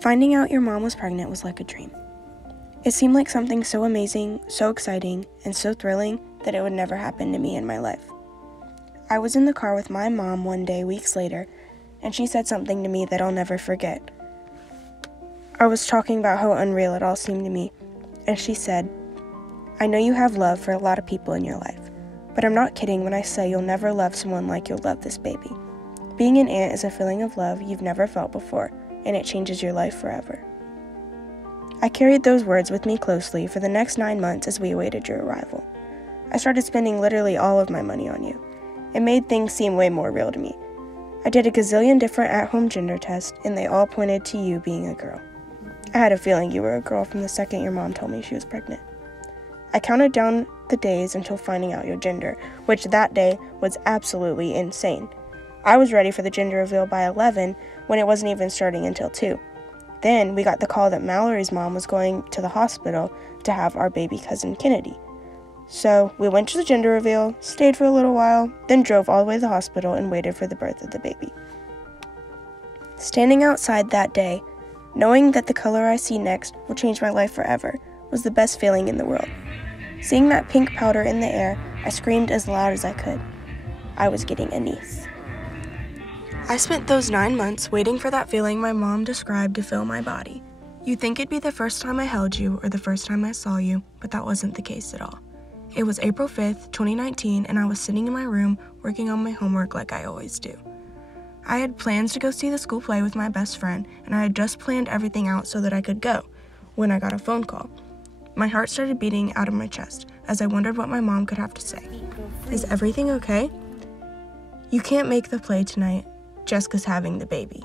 Finding out your mom was pregnant was like a dream. It seemed like something so amazing, so exciting, and so thrilling that it would never happen to me in my life. I was in the car with my mom one day weeks later, and she said something to me that I'll never forget. I was talking about how unreal it all seemed to me, and she said, "I know you have love for a lot of people in your life, but I'm not kidding when I say you'll never love someone like you'll love this baby. Being an aunt is a feeling of love you've never felt before, and it changes your life forever." I carried those words with me closely for the next 9 months as we awaited your arrival. I started spending literally all of my money on you. It made things seem way more real to me. I did a gazillion different at-home gender tests, and they all pointed to you being a girl. I had a feeling you were a girl from the second your mom told me she was pregnant. I counted down the days until finding out your gender, which that day was absolutely insane. I was ready for the gender reveal by 11 when it wasn't even starting until 2. Then we got the call that Mallory's mom was going to the hospital to have our baby cousin Kennedy. So we went to the gender reveal, stayed for a little while, then drove all the way to the hospital and waited for the birth of the baby. Standing outside that day, knowing that the color I see next will change my life forever, was the best feeling in the world. Seeing that pink powder in the air, I screamed as loud as I could. I was getting a niece. I spent those 9 months waiting for that feeling my mom described to fill my body. You'd think it'd be the first time I held you or the first time I saw you, but that wasn't the case at all. It was April 5th, 2019, and I was sitting in my room working on my homework like I always do. I had plans to go see the school play with my best friend, and I had just planned everything out so that I could go, when I got a phone call. My heart started beating out of my chest as I wondered what my mom could have to say. "Is everything okay?" "You can't make the play tonight. Jessica's having the baby."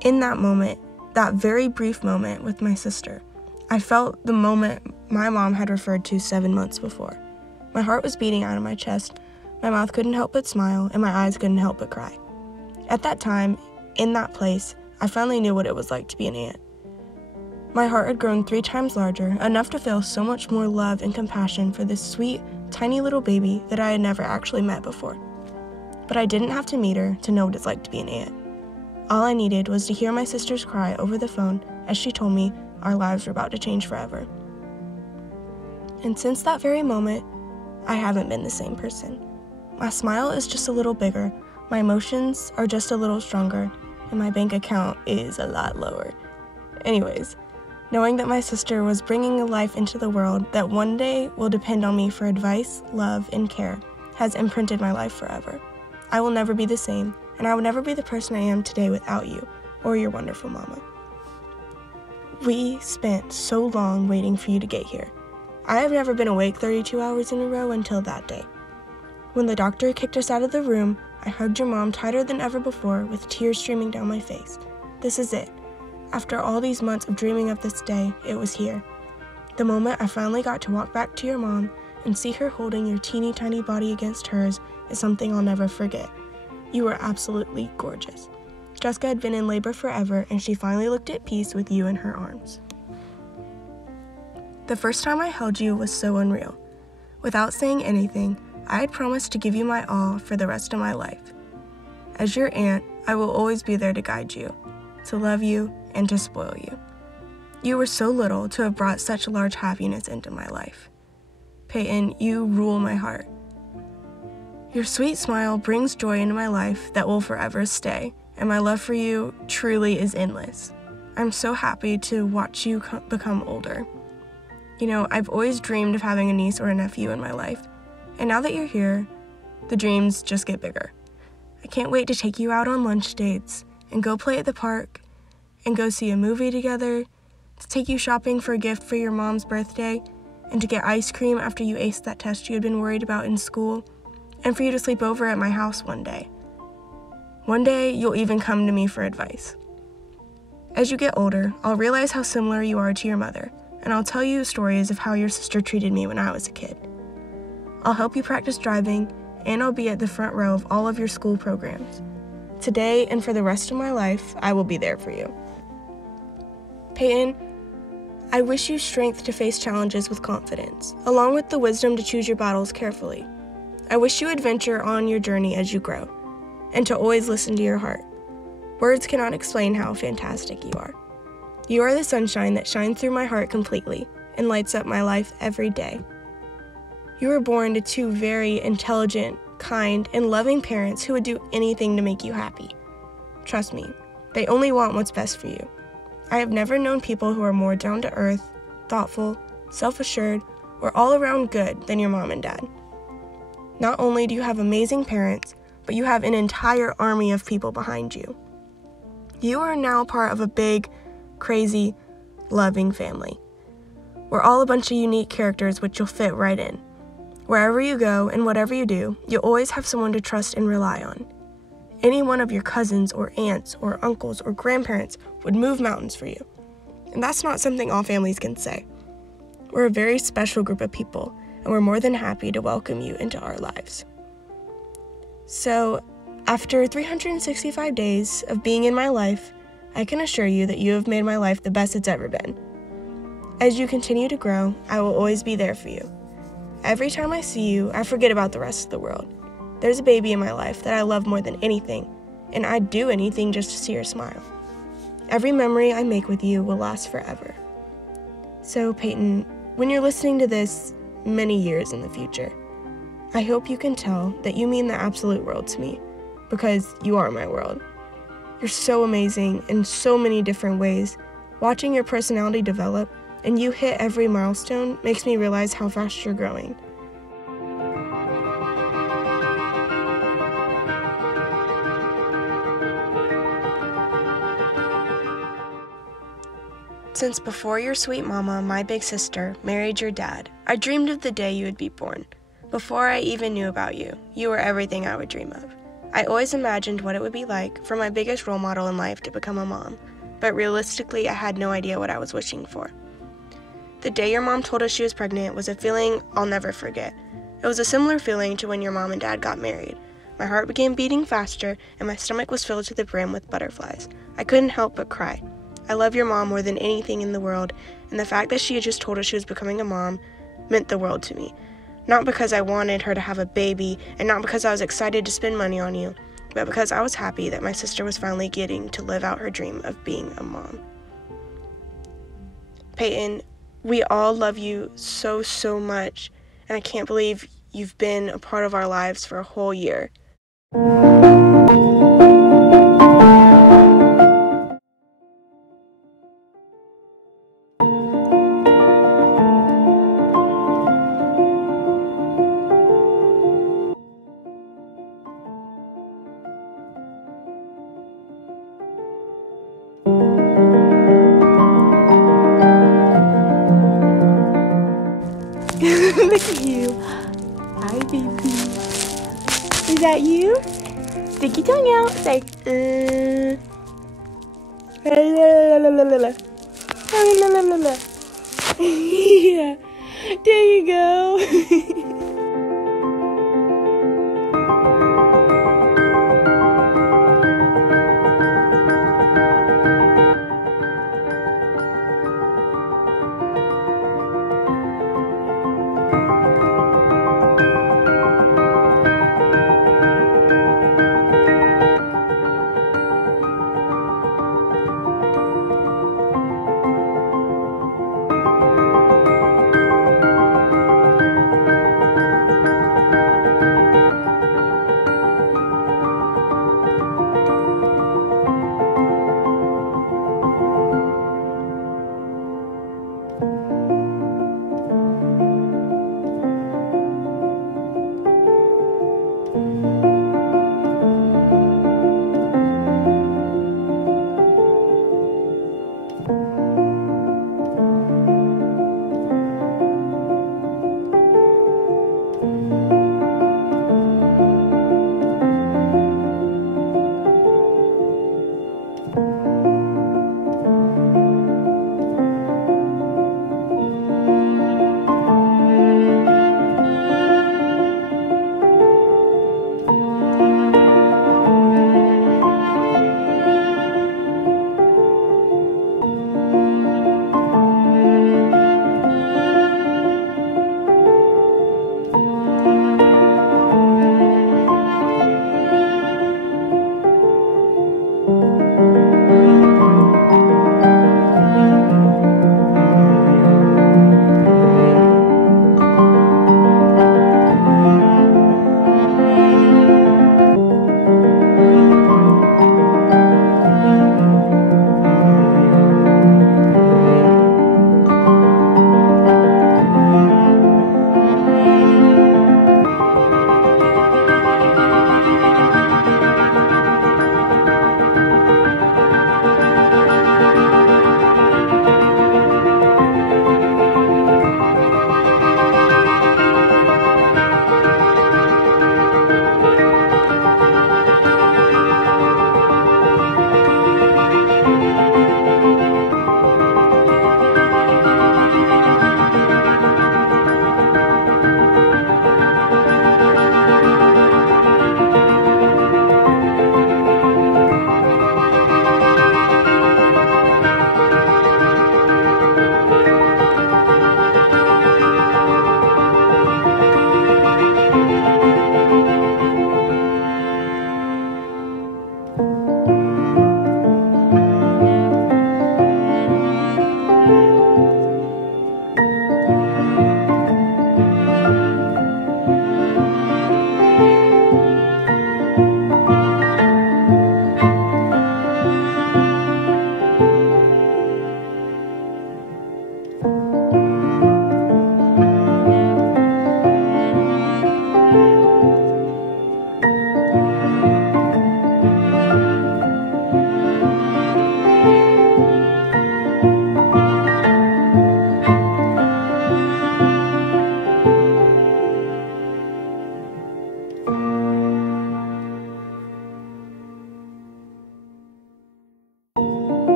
In that moment, that very brief moment with my sister, I felt the moment my mom had referred to 7 months before. My heart was beating out of my chest, my mouth couldn't help but smile, and my eyes couldn't help but cry. At that time, in that place, I finally knew what it was like to be an aunt. My heart had grown 3 times larger, enough to feel so much more love and compassion for this sweet, tiny little baby that I had never actually met before. But I didn't have to meet her to know what it's like to be an aunt. All I needed was to hear my sister's cry over the phone as she told me our lives were about to change forever. And since that very moment, I haven't been the same person. My smile is just a little bigger, my emotions are just a little stronger, and my bank account is a lot lower. Anyways, knowing that my sister was bringing a life into the world that one day will depend on me for advice, love, and care has imprinted my life forever. I will never be the same, and I will never be the person I am today without you or your wonderful mama. We spent so long waiting for you to get here. I have never been awake 32 hours in a row until that day. When the doctor kicked us out of the room, I hugged your mom tighter than ever before with tears streaming down my face. This is it. After all these months of dreaming of this day, it was here. The moment I finally got to walk back to your mom and see her holding your teeny tiny body against hers is something I'll never forget. You were absolutely gorgeous. Jessica had been in labor forever, and she finally looked at peace with you in her arms. The first time I held you was so unreal. Without saying anything, I had promised to give you my all for the rest of my life. As your aunt, I will always be there to guide you, to love you, and to spoil you. You were so little to have brought such large happiness into my life. Peyton, you rule my heart. Your sweet smile brings joy into my life that will forever stay, and my love for you truly is endless. I'm so happy to watch you become older. You know, I've always dreamed of having a niece or a nephew in my life, and now that you're here, the dreams just get bigger. I can't wait to take you out on lunch dates, and go play at the park, and go see a movie together, to take you shopping for a gift for your mom's birthday, and to get ice cream after you aced that test you had been worried about in school, and for you to sleep over at my house one day. One day, you'll even come to me for advice. As you get older, I'll realize how similar you are to your mother, and I'll tell you stories of how your sister treated me when I was a kid. I'll help you practice driving, and I'll be at the front row of all of your school programs. Today and for the rest of my life, I will be there for you. Peyton, I wish you strength to face challenges with confidence, along with the wisdom to choose your battles carefully. I wish you adventure on your journey as you grow, and to always listen to your heart. Words cannot explain how fantastic you are. You are the sunshine that shines through my heart completely and lights up my life every day. You were born to two very intelligent, kind, and loving parents who would do anything to make you happy. Trust me, they only want what's best for you. I have never known people who are more down to earth, thoughtful, self-assured, or all around good than your mom and dad. Not only do you have amazing parents, but you have an entire army of people behind you. You are now part of a big, crazy, loving family. We're all a bunch of unique characters which you'll fit right in. Wherever you go and whatever you do, you'll always have someone to trust and rely on. Any one of your cousins or aunts or uncles or grandparents would move mountains for you. And that's not something all families can say. We're a very special group of people, and we're more than happy to welcome you into our lives. So, after 365 days of being in my life, I can assure you that you have made my life the best it's ever been. As you continue to grow, I will always be there for you. Every time I see you, I forget about the rest of the world. There's a baby in my life that I love more than anything, and I'd do anything just to see her smile. Every memory I make with you will last forever. So, Peyton, when you're listening to this many years in the future, I hope you can tell that you mean the absolute world to me, because you are my world. You're so amazing in so many different ways. Watching your personality develop and you hit every milestone makes me realize how fast you're growing. Since before your sweet mama, my big sister, married your dad, I dreamed of the day you would be born. Before I even knew about you, you were everything I would dream of. I always imagined what it would be like for my biggest role model in life to become a mom, but realistically, I had no idea what I was wishing for. The day your mom told us she was pregnant was a feeling I'll never forget. It was a similar feeling to when your mom and dad got married. My heart began beating faster, and my stomach was filled to the brim with butterflies. I couldn't help but cry. I love your mom more than anything in the world, and the fact that she had just told us she was becoming a mom meant the world to me. Not because I wanted her to have a baby, and not because I was excited to spend money on you, but because I was happy that my sister was finally getting to live out her dream of being a mom. Peyton, we all love you so, so much, and I can't believe you've been a part of our lives for a whole year. Look at you. Hi, baby. Is that you? Stick your tongue out. Say, yeah. There you go.